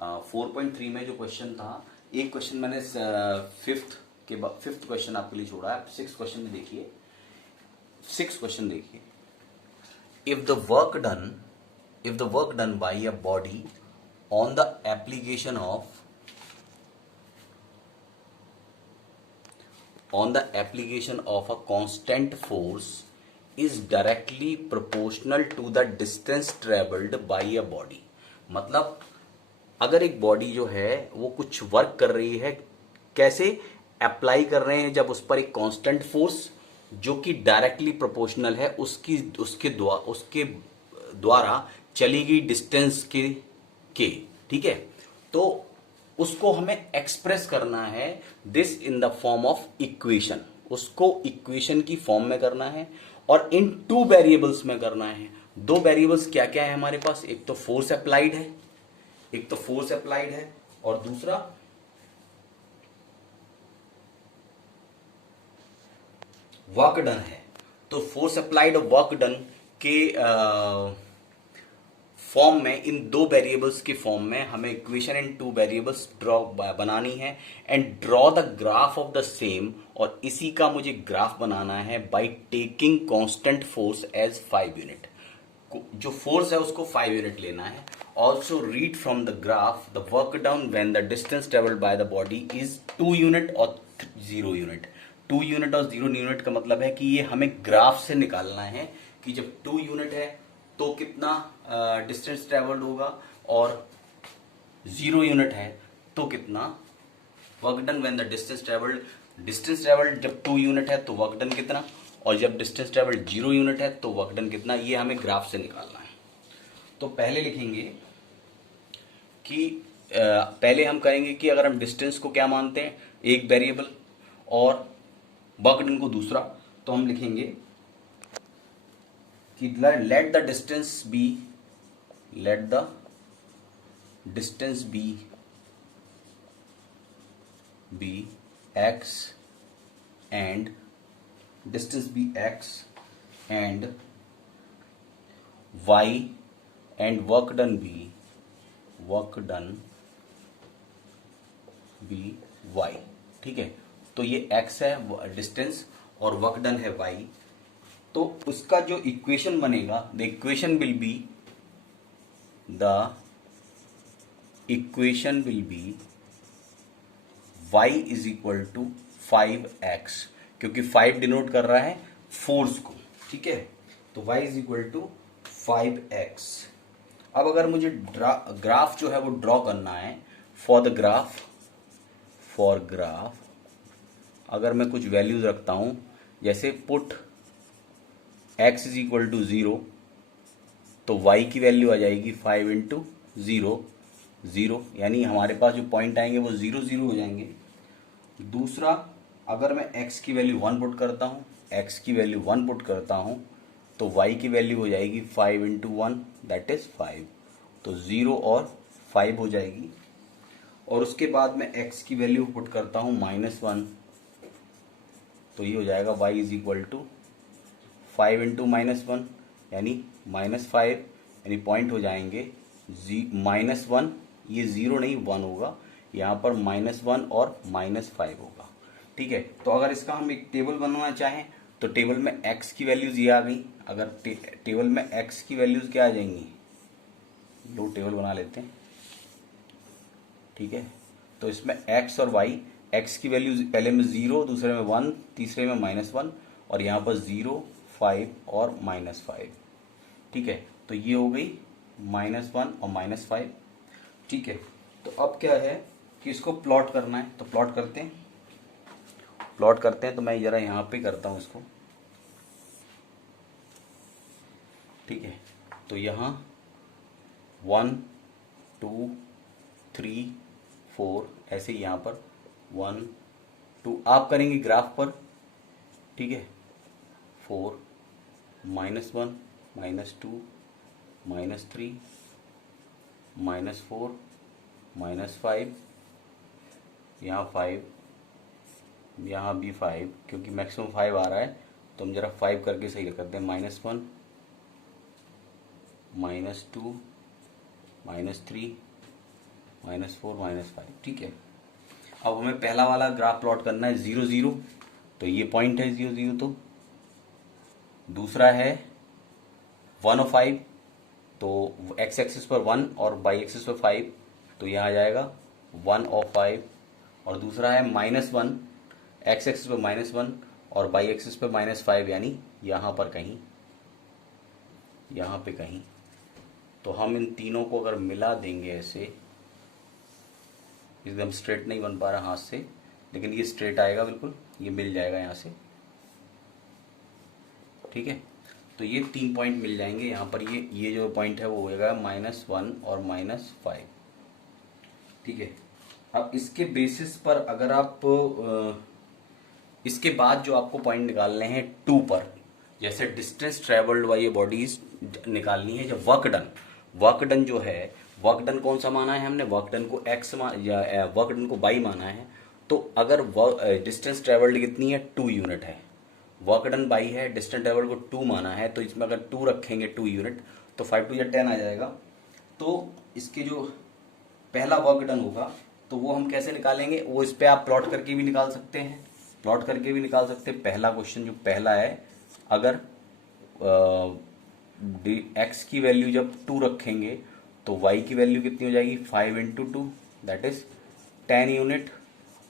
4.3 में जो क्वेश्चन था, एक क्वेश्चन मैंने फिफ्थ क्वेश्चन आपके लिए छोड़ा है। सिक्स क्वेश्चन में देखिए, सिक्स क्वेश्चन देखिए। If the work done by a body on the application of a constant force is directly proportional to the distance traveled by a body। मतलब अगर एक बॉडी जो है वो कुछ वर्क कर रही है, कैसे अप्लाई कर रहे हैं, जब उस पर एक कांस्टेंट फोर्स जो कि डायरेक्टली प्रोपोर्शनल है उसके द्वारा चली गई डिस्टेंस के ठीक है, तो उसको हमें एक्सप्रेस करना है this in the form of equation. उसको इक्वेशन की फॉर्म में करना है और इन टू वेरिएबल्स में करना है। दो वेरिएबल्स क्या क्या है हमारे पास, एक तो फोर्स अप्लाइड है, और दूसरा वर्क डन है। तो फोर्स अप्लाइड और वर्क डन के फॉर्म में, इन दो वेरिएबल्स के फॉर्म में हमें इक्वेशन इन टू वेरिएबल्स बनानी है and draw the graph of the same. और इसी का मुझे ग्राफ बनाना है by taking constant force as 5 unit. जो फोर्स है उसको 5 यूनिट लेना है। Also read from the graph the work done when the distance travelled by the body is 2 unit और 0 यूनिट। 2 यूनिट और 0 यूनिट का मतलब है कि ये हमें ग्राफ से निकालना है कि जब 2 यूनिट है तो कितना डिस्टेंस ट्रेवल्ड होगा, और 0 यूनिट है तो कितना work done when the distance travelled जब 2 यूनिट है तो वर्क डन कितना, और जब डिस्टेंस ट्रेवल्ड 0 यूनिट है तो वर्क डन कितना। ये हमें ग्राफ से निकालना है। तो पहले लिखेंगे कि पहले हम करेंगे कि अगर हम डिस्टेंस को क्या मानते हैं, एक वेरिएबल, और वर्क डन को दूसरा, तो हम लिखेंगे कि let the distance be x and y and work done be y। ठीक है, तो ये x है डिस्टेंस और वर्क डन है y। तो उसका जो इक्वेशन बनेगा, the equation will be y is equal to 5x, क्योंकि 5 डिनोट कर रहा है फोर्स को। ठीक है, तो y is equal to 5x। अब अगर मुझे ग्राफ जो है वो ड्रॉ करना है, फॉर ग्राफ अगर मैं कुछ वैल्यूज रखता हूं, जैसे put x is equal to 0, तो y की वैल्यू आ जाएगी 5 इंटू 0, यानी हमारे पास जो पॉइंट आएंगे वो 0 0 हो जाएंगे। दूसरा, अगर मैं x की वैल्यू 1 पुट करता हूं, तो y की वैल्यू हो जाएगी 5 इंटू 1 दैट इज 5, तो 0 और 5 हो जाएगी। और उसके बाद मैं x की वैल्यू पुट करता हूं -1, तो ये हो जाएगा y is equal to 5 into -1 यानी -5, यानी पॉइंट हो जाएंगे -1, ये 0 नहीं 1 होगा, यहाँ पर -1 और -5 होगा। ठीक है, तो अगर इसका हम एक टेबल बनवाना चाहें तो टेबल में x की वैल्यूज ये आ गई। अगर टेबल में x की वैल्यूज क्या आ जाएंगी, लो टेबल बना लेते हैं। ठीक है, तो इसमें x और y, x की वैल्यूज पहले में 0, दूसरे में 1, तीसरे में -1, और यहाँ पर 0, 5 और -5। ठीक है, तो ये हो गई -1 और -5। ठीक है, तो अब क्या है कि इसको प्लॉट करना है, तो प्लॉट करते हैं। तो मैं जरा यहाँ पे करता हूँ इसको। ठीक है, तो यहाँ 1 2 3 4 ऐसे यहाँ पर 1 2 आप करेंगे ग्राफ पर। ठीक है, 4 -1 -2 -3 -4 -5, यहाँ 5, यहाँ भी 5, क्योंकि मैक्सिमम 5 आ रहा है, तो हम जरा 5 करके सही करते हैं। -1 -2 -3 -4 -5, ठीक है। अब हमें पहला वाला ग्राफ प्लॉट करना है 0 0, तो ये पॉइंट है 0 0। तो दूसरा है 1 और 5, तो एक्स एक्सिस पर 1 और वाई एक्सिस पर 5, तो यहाँ आ जाएगा 1 और 5। और दूसरा है -1, एक्स एक्सिस पर -1 और वाई एक्सिस पर -5, यानी यहाँ पर कहीं, यहाँ पे कहीं। तो हम इन तीनों को अगर मिला देंगे ऐसे, एकदम स्ट्रेट नहीं बन पा रहा हाथ से, लेकिन ये स्ट्रेट आएगा बिल्कुल, ये मिल जाएगा यहाँ से, ठीक है। तो ये 3 पॉइंट मिल जाएंगे यहाँ पर। ये जो पॉइंट है वो होएगा -1 और -5, ठीक है। अब इसके बेसिस पर अगर आप इसके बाद जो आपको पॉइंट निकालने हैं 2 पर, जैसे डिस्टेंस ट्रेवल्ड बाय ये बॉडीज निकालनी है। जब वर्क डन जो है, वर्क डन कौन सा माना है हमने, वर्क डन को एक्स या वर्क डन को बाई माना है। तो अगर डिस्टेंस ट्रेवल्ड कितनी है, 2 यूनिट है, वर्क डन बाई है, डिस्टेंस ट्रेवल्ड को 2 माना है, तो इसमें अगर 2 रखेंगे 2 यूनिट, तो 5 2 या 10 आ जाएगा। तो इसके जो पहला वर्क डन होगा तो वो हम कैसे निकालेंगे, वो इस पे आप प्लॉट करके भी निकाल सकते हैं, प्लॉट करके भी निकाल सकते हैं। पहला क्वेश्चन जो पहला है, अगर एक्स की वैल्यू जब 2 रखेंगे तो वाई की वैल्यू कितनी हो जाएगी, 5 × 2, दैट इज 10 यूनिट।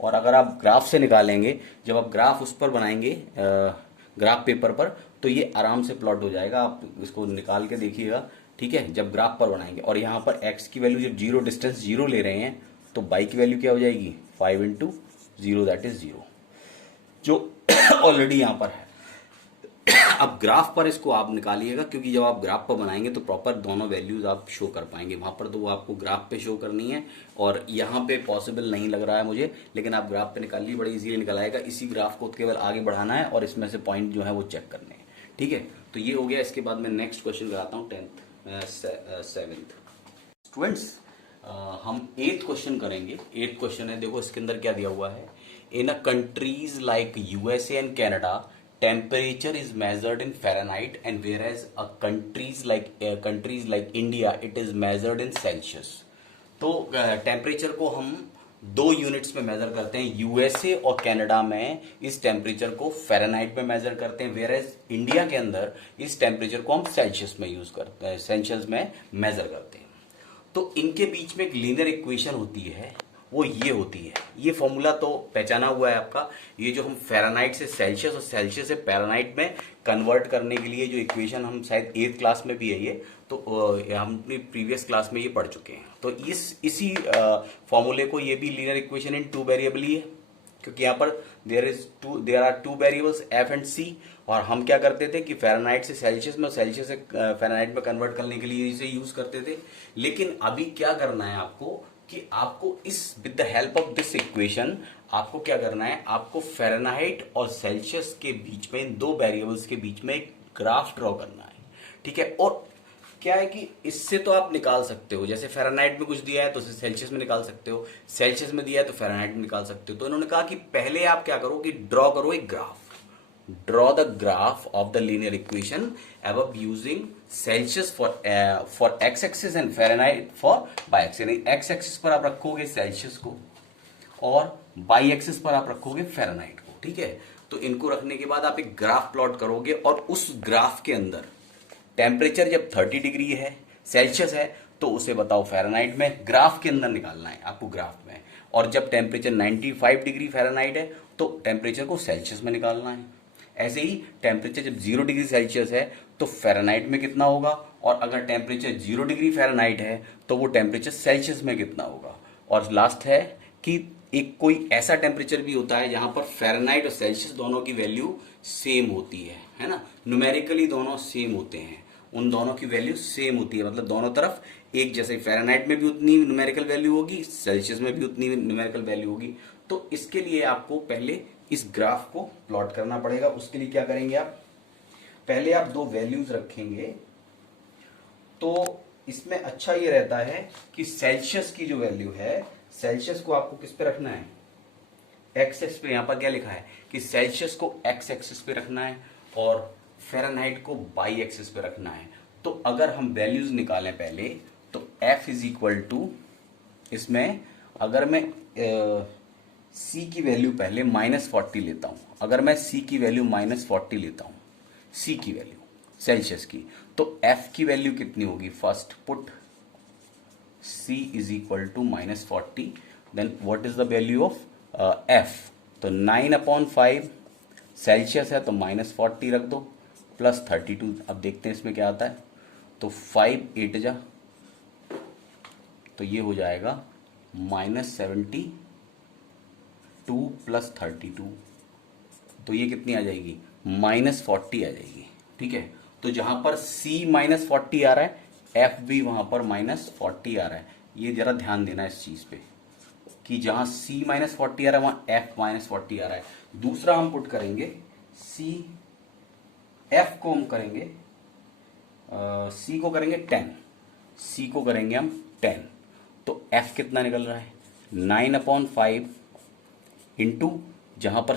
और अगर आप ग्राफ से निकालेंगे, जब आप ग्राफ उस पर बनाएंगे ग्राफ पेपर पर, तो ये आराम से प्लॉट हो जाएगा। आप इसको निकाल के देखिएगा, ठीक है, जब ग्राफ पर बनाएंगे। और यहाँ पर एक्स की वैल्यू जब 0, डिस्टेंस 0 ले रहे हैं, तो बाई की वैल्यू क्या हो जाएगी, 5 × 0, दैट इज 0, जो ऑलरेडी यहाँ पर है। अब ग्राफ पर इसको आप निकालिएगा, क्योंकि जब आप ग्राफ पर बनाएंगे तो प्रॉपर दोनों वैल्यूज आप शो कर पाएंगे। वहां पर तो वो आपको ग्राफ पे शो करनी है, और यहाँ पे पॉसिबल नहीं लग रहा है मुझे, लेकिन आप ग्राफ पे निकालिए, बड़ी इजीली निकल आएगा। इसी ग्राफ को केवल आगे बढ़ाना है और इसमें से पॉइंट जो है वो चेक करने हैं, ठीक है। तो ये हो गया। इसके बाद मैं नेक्स्ट क्वेश्चन कराता हूँ 7th स्टूडेंट्स। हम 8th क्वेश्चन करेंगे। 8th क्वेश्चन है, देखो इसके अंदर क्या दिया हुआ है। In a countries like USA and Canada, temperature is measured in Fahrenheit, and whereas countries like India, it is measured in Celsius। तो टेम्परेचर को हम 2 यूनिट्स में मेजर करते हैं। यूएसए और कनाडा में इस टेम्परेचर को फ़ारेनहाइट में मेजर करते हैं, वेयरएज इंडिया के अंदर इस टेम्परेचर को हम सेल्सियस में यूज करते हैं, सेल्सियस में मेजर करते हैं। तो इनके बीच में एक लीनियर इक्वेशन होती है, वो ये होती है। ये फॉर्मूला तो पहचाना हुआ है आपका। ये जो हम फ़ारेनहाइट से सेल्सियस और सेल्सियस से फ़ारेनहाइट में कन्वर्ट करने के लिए जो इक्वेशन, हम शायद 8th क्लास में भी है ये, तो हम अपनी प्रीवियस क्लास में ये पढ़ चुके हैं। तो इसी फॉर्मूले को, ये भी लीनियर इक्वेशन इन 2 वेरिएबल ही है, क्योंकि यहाँ पर there are 2 variables F and C. और हम क्या करते थे कि फ़ारेनहाइट से सेल्सियस में, सेल्सियस से फ़ारेनहाइट में कन्वर्ट करने के लिए इसे यूज करते थे। लेकिन अभी क्या करना है आपको, कि आपको इस with the help of this equation आपको क्या करना है, आपको फ़ारेनहाइट और सेल्सियस के बीच में, इन 2 वेरिएबल्स के बीच में एक ग्राफ ड्रॉ करना है, ठीक है। और क्या है कि इससे तो आप निकाल सकते हो, जैसे फ़ारेनहाइट में कुछ दिया है तो उसे सेल्सियस में निकाल सकते हो, सेल्सियस में दिया है तो फ़ारेनहाइट में निकाल सकते हो। तो इन्होंने कहा कि पहले आप क्या करो कि ड्रॉ करो एक graph, draw the graph of the linear equation above using Celsius for x-axis and Fahrenheit for y-axis। यानी x-axis पर आप रखोगे सेल्सियस को और y-axis पर आप रखोगे फ़ारेनहाइट को, ठीक है। तो इनको रखने के बाद आप एक ग्राफ प्लॉट करोगे, और उस ग्राफ के अंदर टेम्परेचर जब 30 डिग्री है, सेल्सियस है, तो उसे बताओ फ़ारेनहाइट में, ग्राफ के अंदर निकालना है आपको, ग्राफ में। और जब टेम्परेचर 95 डिग्री फ़ारेनहाइट है, तो टेम्परेचर को सेल्सियस में निकालना है। ऐसे ही टेम्परेचर जब 0 डिग्री सेल्सियस है तो फ़ारेनहाइट में कितना होगा, और अगर टेम्परेचर 0 डिग्री फ़ारेनहाइट है तो वो टेम्परेचर सेल्सियस में कितना होगा। और लास्ट है कि एक कोई ऐसा टेम्परेचर भी होता है जहां पर फ़ारेनहाइट और सेल्सियस दोनों की वैल्यू सेम होती है ना, न्यूमेरिकली दोनों सेम होते हैं, उन दोनों की वैल्यू सेम होती है, मतलब दोनों तरफ एक जैसे। फ़ारेनहाइट में भी उतनी न्यूमेरिकल वैल्यू होगी, सेल्सियस में भी उतनी न्यूमेरिकल वैल्यू होगी। तो इसके लिए आपको पहले इस ग्राफ को प्लॉट करना पड़ेगा। उसके लिए क्या करेंगे आप, पहले आप 2 वैल्यूज रखेंगे। तो इसमें अच्छा ये रहता है कि सेल्सियस की जो वैल्यू है, सेल्सियस को आपको किस पे रखना है, एक्स एक्सिस पे। यहां पर क्या लिखा है कि सेल्सियस को एक्स एक्सिस पे रखना है और फ़ारेनहाइट को वाई एक्सिस पे रखना है। तो अगर हम वैल्यूज निकालें पहले, तो F इज इक्वल टू इसमें अगर मैं सी की वैल्यू पहले -40 लेता हूं, अगर मैं सी की वैल्यू -40 लेता हूं, सी की वैल्यू सेल्सियस की, तो एफ की वैल्यू कितनी होगी? First put C is equal to -40, then what is the value of F? तो 9/5 सेल्सियस है तो -40 रख दो, प्लस 32। अब देखते हैं इसमें क्या आता है। तो 5 8 जा, तो ये हो जाएगा -72 प्लस 32, तो ये कितनी आ जाएगी? -40 आ जाएगी। ठीक है, तो जहां पर C -40 आ रहा है, F भी वहां पर -40 आ रहा है। ये जरा ध्यान देना इस चीज पे कि जहां C -40 आ रहा है वहां F -40 आ रहा है। दूसरा हम पुट करेंगे C, F को हम करेंगे C को करेंगे 10, C को करेंगे हम 10, तो F कितना निकल रहा है? 9/5 इंटू जहां पर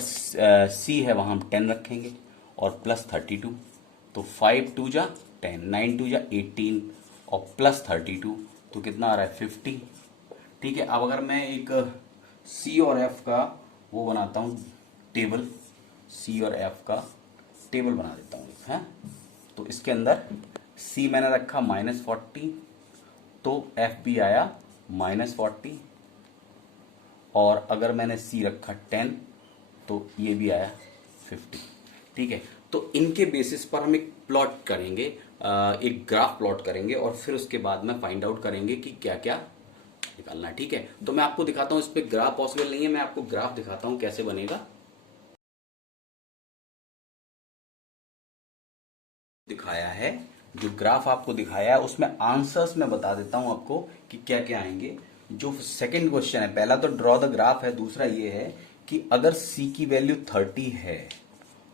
C है वहां हम 10 रखेंगे और प्लस 32, तो 5 2 जा 10, 9 2 जा 18 और प्लस 32, तो कितना आ रहा है? 50। ठीक है, अब अगर मैं एक C और F का वो बनाता हूँ टेबल, C और F का टेबल बना देता हूँ है। तो इसके अंदर C मैंने रखा -40, तो F भी आया -40, और अगर मैंने C रखा 10 तो ये भी आया 50। ठीक है, तो इनके बेसिस पर हम एक प्लॉट करेंगे, एक ग्राफ प्लॉट करेंगे और फिर उसके बाद में फाइंड आउट करेंगे कि क्या क्या निकालना है। ठीक है, तो मैं आपको दिखाता हूं, इस पे ग्राफ पॉसिबल नहीं है, मैं आपको ग्राफ दिखाता हूं कैसे बनेगा। दिखाया है, जो ग्राफ आपको दिखाया है उसमें आंसर्स मैं बता देता हूं आपको कि क्या क्या आएंगे। जो सेकंड क्वेश्चन है, पहला तो ड्रॉ द ग्राफ है, दूसरा ये है कि अगर C की वैल्यू 30 है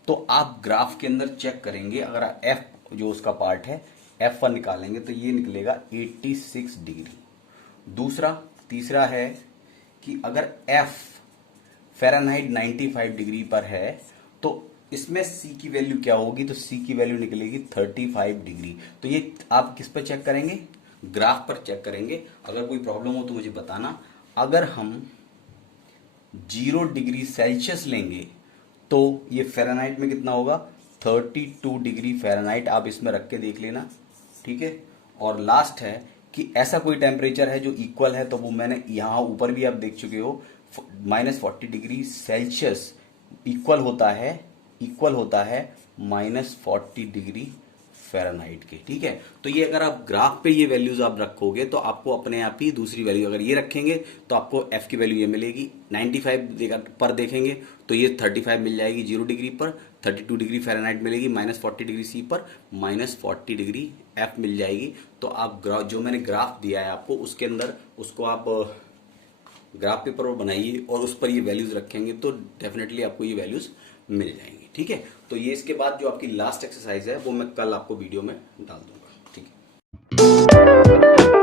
तो आप ग्राफ के अंदर चेक करेंगे, अगर F जो उसका पार्ट है F1 निकालेंगे तो ये निकलेगा 86 डिग्री। दूसरा तीसरा है कि अगर F फ़ारेनहाइट 95 डिग्री पर है तो इसमें C की वैल्यू क्या होगी? तो C की वैल्यू निकलेगी 35 डिग्री। तो ये आप किस पर चेक करेंगे? ग्राफ पर चेक करेंगे। अगर कोई प्रॉब्लम हो तो मुझे बताना। अगर हम 0 डिग्री सेल्सियस लेंगे तो ये फ़ारेनहाइट में कितना होगा? 32 डिग्री फ़ारेनहाइट। आप इसमें रख के देख लेना। ठीक है, और लास्ट है कि ऐसा कोई टेम्परेचर है जो इक्वल है, तो वो मैंने यहाँ ऊपर भी आप देख चुके हो, -40 डिग्री सेल्सियस इक्वल होता है -40 डिग्री फ़ारेनहाइट के। ठीक है, तो ये अगर आप ग्राफ पे ये वैल्यूज आप रखोगे तो आपको अपने आप ही दूसरी वैल्यू, अगर ये रखेंगे तो आपको F की वैल्यू ये मिलेगी। 95 पर देखेंगे तो ये 35 मिल जाएगी 0 डिग्री पर, 32 डिग्री फ़ारेनहाइट मिलेगी, -40 डिग्री C पर, -40 डिग्री F मिल जाएगी। तो आप ग्राफ, जो मैंने ग्राफ दिया है आपको, उसके अंदर उसको आप ग्राफ पेपर पर बनाइए और उस पर ये वैल्यूज रखेंगे तो डेफिनेटली आपको ये वैल्यूज मिल जाएंगी। ठीक है, तो ये इसके बाद जो आपकी लास्ट एक्सरसाइज है वो मैं कल आपको वीडियो में डाल दूंगा। ठीक है।